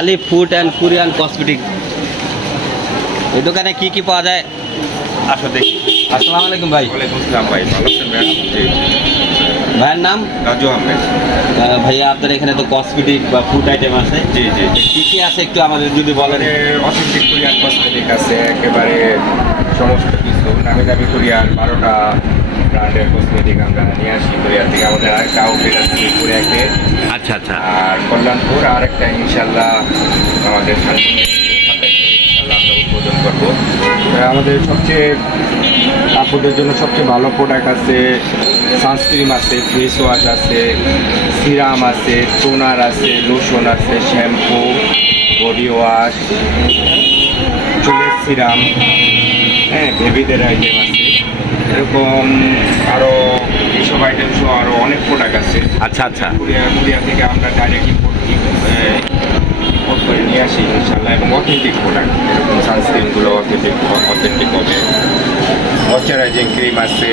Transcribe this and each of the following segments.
Ali food and Korean cosmetic, এই দোকানে কি কি পাওয়া যায় আসো দেখি। আসসালামু আলাইকুম ভাই। ওয়ালাইকুম আসসালাম ভাই, ভালো আছেন ভাই? জি। ভাইয়ের নাম? রাজু আহমেদ। ভাইয়া আপনার এখানে তো কসমেটিক বা ফুড আইটেম আছে? জি জি। কি কি আছে একটু আমাদের যদি বলেন। অথেন্টিক কোরিয়ান কসমেটিক আছে, একেবারে সমস্ত কিছু নামি দামি কোরিয়ান 12টা ব্র্যান্ডের কসমেটিক আমরা নিয়ে আসি কোরিয়া থেকে। আমাদের আরেকটা আউটলেট আছে কোরিয়াতে। আচ্ছা আচ্ছা। আর কল্যাণপুর আরেকটা ইনশাল্লাহ আমাদের ইনশাল্লাহ আমরা উদ্বোধন করবো। আমাদের সবচেয়ে আপুদের জন্য সবচেয়ে ভালো প্রোডাক্ট আছে, সানস্ক্রিম আছে, ফেস ওয়াশ আছে, সিরাম আছে, টোনার আছে, লোশন আছে, শ্যাম্পু, বডি ওয়াশ, চুলের সিরাম, হ্যাঁ বেবিদের আইটেম আছে, এরকম আরও এইসব আইটেম সহ আরও অনেক প্রোডাক্ট আছে। আচ্ছা আচ্ছা। কোরিয়া থেকে আমরা ডাইরেক্ট ইম্পোর্ট করে নিয়ে আসি ইনশাল্লাহ, এবং অথেন্টিক প্রোডাক্ট, এরকম সানস্ক্রিনগুলো অথেন্টিক হবে। ময়শ্চারাইজিং ক্রিম আছে,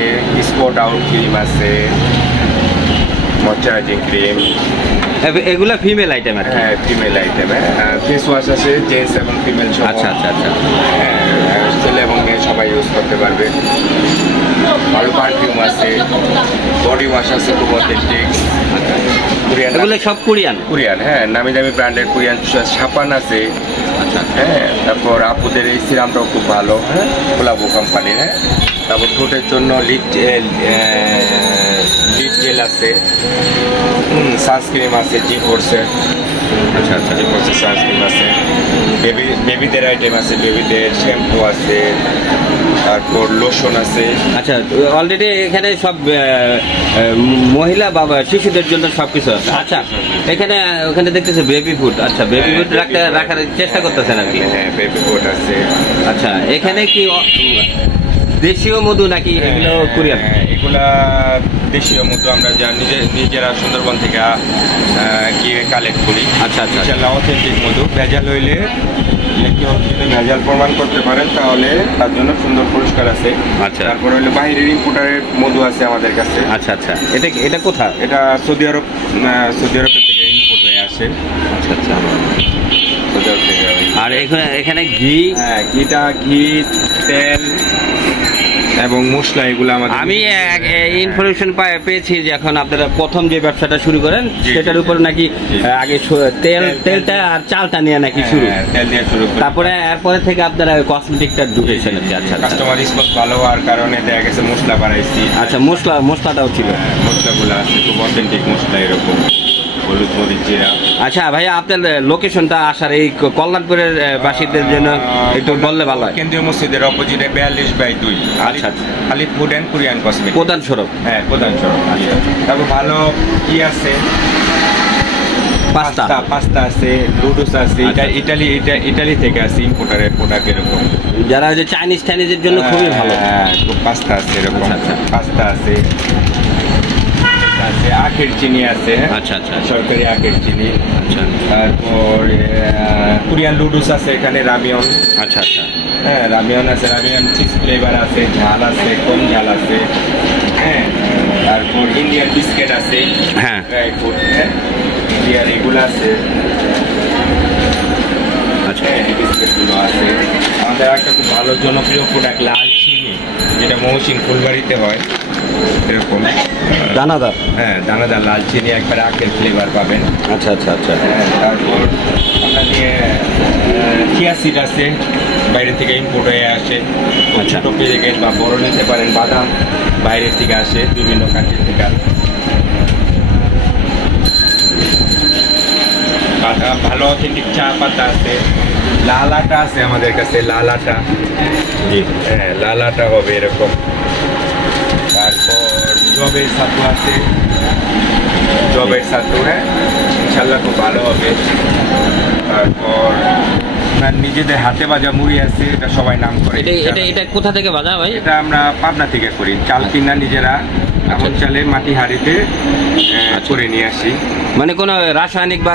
স্পট আউট ক্রিম আছে, ময়শ্চারাইজিং ক্রিম, এগুলা ফিমেল আইটেম আর কি? হ্যাঁ ফিমেল আইটেম। ফেস ওয়াশ আছে জেন্টস এবং ফিমেল সহ। আচ্ছা আচ্ছা আচ্ছা। ছেলে এবং মেয়ে সবাই ইউজ করতে পারবে। ভালো পারফিউম আছে, বডি ওয়াশ আছে খুব অথেন্টিক কোরিয়ান। এগুলো সব কোরিয়ান? কোরিয়ান, হ্যাঁ নামি দামি ব্র্যান্ডের কোরিয়ান সাবান আছে। আচ্ছা। হ্যাঁ তারপর আপুদের এই সিরামটাও খুব ভালো, হ্যাঁ কোলাবো কোম্পানির। হ্যাঁ তারপর ঠোঁটের জন্য লিপ জেল আছে, সানস্ক্রিম আছে জি ফোর্সের। আচ্ছা আচ্ছা, জি ফোর্সের সানস্ক্রিম আছে। বেবিদের আইটেম আছে, বেবিদের শ্যাম্পু আছে, তারপর লোশন আছে। আচ্ছা, অলরেডি এখানে সব মহিলা বা শিশুদের জন্য সব কিছু আছে। আচ্ছা, ওখানে দেখতেছে বেবি ফুড। আচ্ছা, বেবি ফুড রাখার চেষ্টা করতেছেন আর কি? হ্যাঁ বেবি ফুড আছে। আচ্ছা, এখানে কি দেশীয় মধু নাকি এগুলো কোরিয়ান? এগুলা দেশীয় মধু, আমরা যা নিজেরা সুন্দরবন থেকে গিয়ে কালেক্ট করি। আচ্ছা আচ্ছা। ইনশাআল্লাহ অথেন্টিক মধু। ভেজাল হইলে কেউ যদি ভেজাল প্রমাণ করতে পারেন তাহলে তার জন্য সুন্দর পুরস্কার আছে। আচ্ছা। তারপর হইলে বাইরের ইম্পোর্টারের মধু আছে আমাদের কাছে। আচ্ছা আচ্ছা। এটা কোথায়? এটা সৌদি আরবের থেকে ইম্পোর্ট হয়ে আসে। আচ্ছা আচ্ছা। সৌদি আরব থেকে। আর এখানে ঘি? হ্যাঁ ঘি, তেল এবং মশলা এগুলো আমাদের। আমি ইনফরমেশন পেয়েছি যে এখন আপনারা প্রথম যে ব্যবসাটা শুরু করেন সেটার উপর নাকি আগে তেলটা আর চালটা নিয়ে নাকি শুরু, তেল দিয়ে শুরু, তারপরে এরপরে থেকে আপনারা কসমেটিকটা ঢুকেছেন। আচ্ছা, কাস্টমার রেসপন্স ভালো হওয়ার কারণে দেখা গেছে মশলা বাড়াইছি। আচ্ছা, মশলাটাও ছিল? মশলাগুলো আছে খুব অথেন্টিক মশলা, এরকম হলুদ, মরিচ, জিরা। আচ্ছা ভাইয়া, আপনার লোকেশনটা আসার এই কল্যাণপুরের বাসীদের জন্য একটু বললে ভালো হয়। কেন্দ্রীয় মসজিদের অপোজিটে 42/2 আচ্ছা Ali food and Korean cosmetic, প্রধান সড়ক। হ্যাঁ প্রধান সড়ক। তারপর ভালো কি আছে, পাস্তা আছে, নুডলস আছে। ইটালি থেকে আছে ইম্পোর্টারের প্রোডাক্ট, এরকম যারা যে চাইনিজের জন্য খুবই ভালো। হ্যাঁ খুব পাস্তা আছে, এরকম পাস্তা আছে। আখের চিনি আছে। আচ্ছা আচ্ছা, সরকারি আখের চিনি। আচ্ছা। তারপর কোরিয়ান নুডলস আছে এখানে, রামিয়ন। আচ্ছা আচ্ছা। হ্যাঁ রামিয়ন আছে, রামিয়ন চিজ ফ্লেভার আছে, ঝাল আছে, কম ঝাল আছে। হ্যাঁ তারপর ইন্ডিয়ান বিস্কিট আছে, হ্যাঁ ড্রাই ফ্রুট, হ্যাঁ ইন্ডিয়ান এগুলো আছে। আচ্ছা, এই বিস্কিটগুলো আছে। আমাদের একটা খুব ভালো জনপ্রিয় প্রোডাক্ট লাল চিনি, যেটা মৌসিন ফুলবাড়িতে হয়, এরকম দানাদার। হ্যাঁ দানাদার লাল চিনি, একবার আখের ফ্লেভার পাবেন। আচ্ছা আচ্ছা আচ্ছা। তারপর আপনাদের চিয়া সিড আছে, বাইরে থেকে ইম্পোর্ট হয়ে আসে। আচ্ছা, ছোটো প্যাকেট বা বড় নিতে পারেন। বাদাম বাইরের থেকে আসে, বিভিন্ন কান্ট্রি থেকে। ভালো অথেন্টিক চা পাতা আছে। লাল আটা আছে আমাদের কাছে, লাল আটা। জি হ্যাঁ লাল আটা হবে এরকম। তারপর জবের ছাতু আছে, জবের ছাতু, হ্যাঁ ইনশাল্লাহ খুব ভালো হবে। তারপর নিজেদের হাতে ভাজা মুড়ি আছে, এটা সবাই নাম করে। এটা কোথা থেকে ভাজা ভাই? এটা আমরা পাবনা থেকে করি। চাল কিনা নিজেরা এমন চালে মাটি হাঁড়িতে করে নিয়ে আসি। মানে কোনো রাসায়নিক বা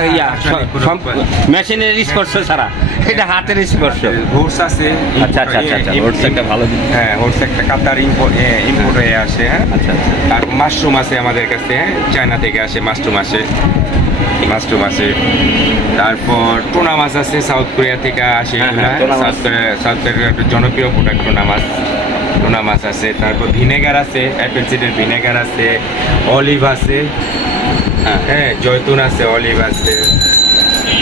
মেশিনের স্পর্শ ছাড়া, এটা হাতের স্পর্শ। হোর্স আছে। আচ্ছা আচ্ছা আচ্ছা, হোর্স একটা ভালো। হ্যাঁ হোর্স একটা কাতার ইম্পোর্ট হয়ে আসে। হ্যাঁ আচ্ছা আচ্ছা। আর মাশরুম আছে আমাদের কাছে, হ্যাঁ চায়না থেকে আসে মাশরুম আসে। মাশরুম আছে, তারপর টুনা মাছ আছে সাউথ কোরিয়া থেকে আসে, সাউথ কোরিয়ার একটা জনপ্রিয় প্রোডাক্ট টুনা মাছ আছে, তারপর ভিনেগার আছে, অ্যাপেল সিডের ভিনেগার আছে, অলিভ আছে, হ্যাঁ জয়তুন আছে, অলিভ আছে,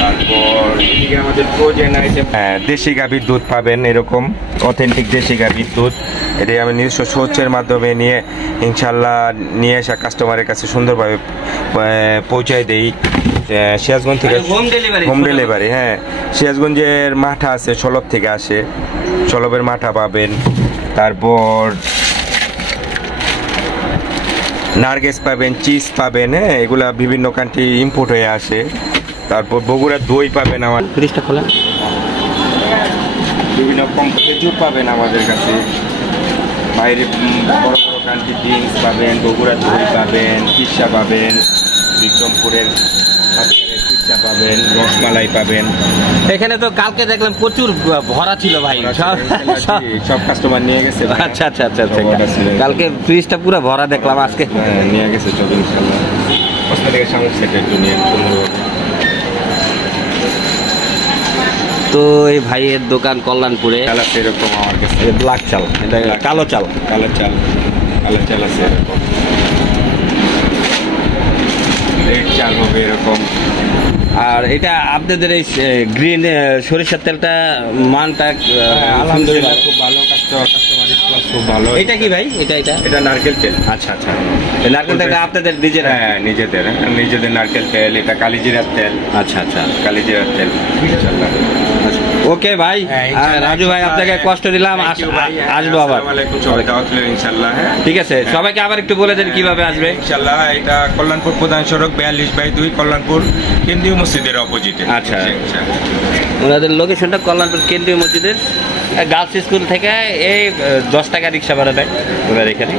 তারপর এদিকে আমাদের ফ্রোজেন আইটেম, দেশি গাভীর দুধ পাবেন, এরকম অথেন্টিক দেশি গাভীর দুধ। এটাই আমি নিজস্ব সোচের মাধ্যমে নিয়ে ইনশাল্লাহ নিয়ে এসে কাস্টমারের কাছে সুন্দরভাবে পৌঁছায় দেই। সিরাজগঞ্জ থেকে হোম ডেলিভারি, হ্যাঁ সিরাজগঞ্জের মাঠা আছে, সলব থেকে আসে, সলবের মাঠা পাবেন, তারপর নারগেস পাবেন, চিজ পাবেন, হ্যাঁ এগুলা বিভিন্ন কান্ট্রি ইম্পোর্ট হয়ে আসে, তারপর বগুড়ার দই পাবেন, আমার ফ্রিজটা খোলা, বিভিন্ন খেজুর পাবেন আমাদের কাছে, বাইরে বড় বড় কান্ট্রি ড্রিঙ্কস পাবেন, বগুড়ার দই পাবেন, কিসা পাবেন, বিক্রমপুরের কিসা পাবেন, রসমালাই পাবেন। এখানে তো কালকে দেখলাম প্রচুর ভরা ছিল ভাই, সব কাস্টমার নিয়ে গেছে। আচ্ছা আচ্ছা আচ্ছা আচ্ছা, কালকে ফ্রিজটা পুরো ভরা দেখলাম, আজকে নিয়ে গেছে সব ইনশাল্লাহ। কসমেটিক সামগ্রী সেট একটু নিয়ে তো এই ভাইয়ের দোকান কল্যাণপুরে। চাল আছে এরকম আমার কাছে, ব্ল্যাক চাল, এটা কালো চাল, কালো চাল আছে এরকম, রেড চাল হবে এরকম। আর এটা আপনাদের এই গ্রিন সরিষার তেলটা মানটা আলহামদুলিল্লাহ খুব ভালো, কাস্টমার রেসপন্স খুব ভালো। এটা কি ভাই? এটা নারকেল তেল। আচ্ছা আচ্ছা, নারকেল তেলটা আপনাদের নিজের? হ্যাঁ নিজেদের নারকেল তেল। এটা কালিজিরার তেল। আচ্ছা আচ্ছা, কালিজিরার তেল ইনশাআল্লাহ। ওকে ভাই, রাজু ভাই আপনাকে কষ্ট দিলাম, আসবো আবার ইনশাআল্লাহ। ঠিক আছে, সবাইকে আবার একটু বলে দেন কিভাবে আসবে ইনশাআল্লাহ। এটা কল্যাণপুর প্রধান সড়ক 42/2 কল্যাণপুর কেন্দ্রীয় মসজিদের অপোজিটে। আচ্ছা, ওনাদের লোকেশনটা কল্যাণপুর কেন্দ্রীয় মসজিদের গার্লস স্কুল থেকে এই 10 টাকা রিক্সা ভাড়া দেয় ওনার এখানে।